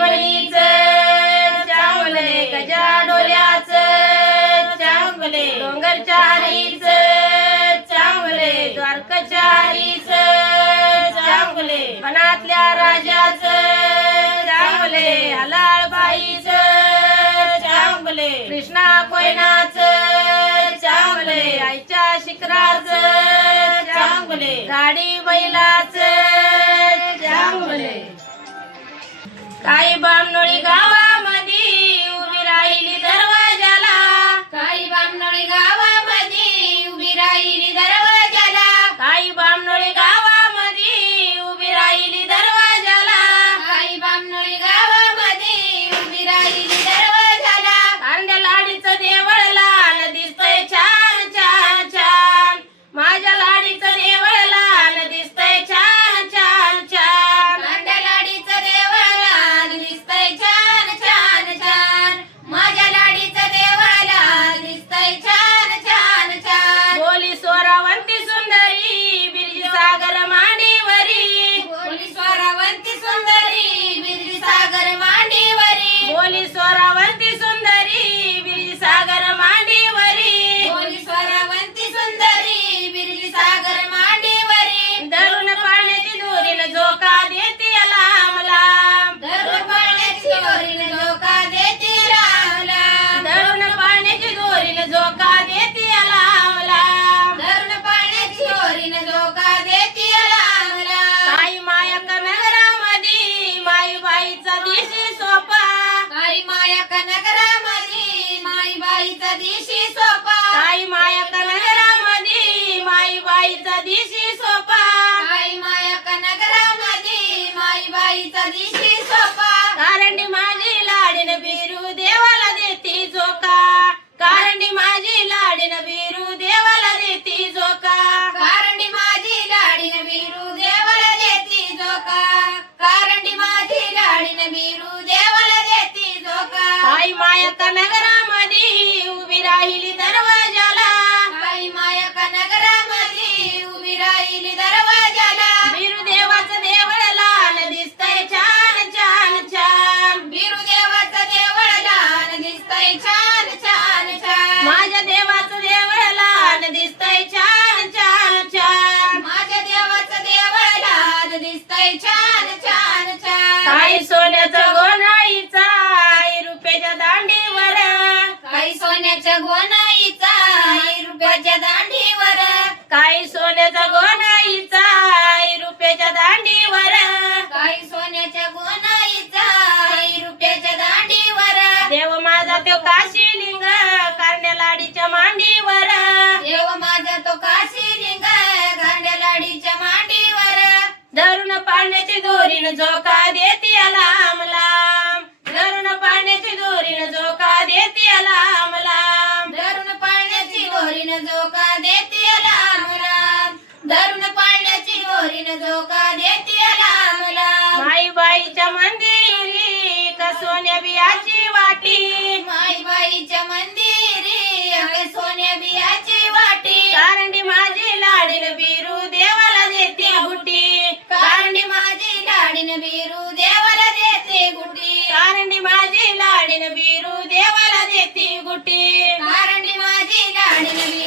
मणीचं चांगले गजा डोल्याचं चांगले डोंगरचारीचं चांगले द्वारकाचारीचं चांगले मनातल्या राजाचं चांगले हलाळबाईचं चांगले कृष्णा कोयनाचं चांगले आईच्या शिखराचं चांगले गाडी बैलाचं चांगले काही बामनोळी गावामध्ये उभी राहिली दरवाजाला काही बामनोळी गावामध्ये उभी राहिली दरवाजाला काही बामनोळी गावामध्ये उभी राहिली दरवाजाला काही बामनोळी गावामध्ये उभी राहिली दरवाजाला कांद्या लाडीचं देवळ लाल दिसतंय छान छान छान माझ्या लाडीचं देवळ लाल दिसतंय छान छान छान कांद्या लाडीचं देवळ लाल दिसतंय छान छान छान माझ्या लाडीचं देवळ लाल दिसतंय छान छान छान बोली स्वरावंती सुंदरी बिरजी सागर मांडीवरी बोली स्वरावंती सुंदरी बिरजी सागर मांडीवरी बोली स्वरावंती सुंदरी बिरजी सागर मांडीवरी बोली स्वरावंती सुंदरी बिरजी सागर मांडीवरी धरून पाण्याची दोरीनं झोका देते लांब लांब धरून पाण्याची दोरीनं झोका देते लांब लांब धरून पाण्याची दोरीनं झोका देते लांब लांब धरून पाण्याची दोरीनं झोका देते लांब लांब काही माया नगरामध्ये माईबाईचा दिशी सोपा काही माया नगरामध्ये माईबाईचा दिशी सोपा काही माया नगरामध्ये माईबाईचा दिशी सोपा काही माया नगरामध्ये माईबाईचा दिशी सोपा कारंडी माझी लाडीन बिरू देवाला देती झोका कारंडी माझी लाडीन बिरू देवाला देती झोका कारंडी माझी लाडीन बिरू देवाला देती झोका कारंडी माझी लाडीन बिरू देवाला देती झोका काही माया नगरामध्ये उभी राहिली दरवाजाला काही माया नगरामध्ये उभी राहिली दरवाजाला बिरू देवाचं देवळ लाल दिसतंय छान छान छान बिरू देवाचं देवळ लाल दिसतंय छान छान छान माझ्या देवाचं देवळ लाल दिसतंय छान छान छान माझ्या देवाचं देवळ लाल दिसतंय छान छान छान काही सोन्याचा गोनाईचा आई रुपयाच्या दांडीवर काही सोन्याच्या गोनाईचा आई रुपयाच्या दांडीवर काही सोन्याचा गोनाईचा आई रुपयाच्या दांडीवर काही सोन्याच्या गोनाईचा आई रुपयाच्या दांडीवर देव माझा तो काशीलिंग कारण्या लाडीच्या मांडीवर देव माझा तो काशीलिंग कारण्या लाडीच्या मांडीवर धरून पाण्याची दोरीनं झोका देते लांब लांब धरून पाण्याची दोरीनं झोका देते लांब लांब धरून पाण्याची दोरीनं झोका देते लांब लांब धरून पाण्याची दोरीनं झोका देते लांब लांब माईबाईच्या मंदिरी का सोन्या बियाची वाटी माईबाईच्या मंदिरी का सोन्या बियाची वाटी कारंडी माझी लाडीन बिरू देवाला देते गुटी कारंडी माझी लाडीन बिरू देवाला देते गुटी कारंडी माझी लाडीन बिरू देवाला देते गुटी कारंडी माझी लाडीन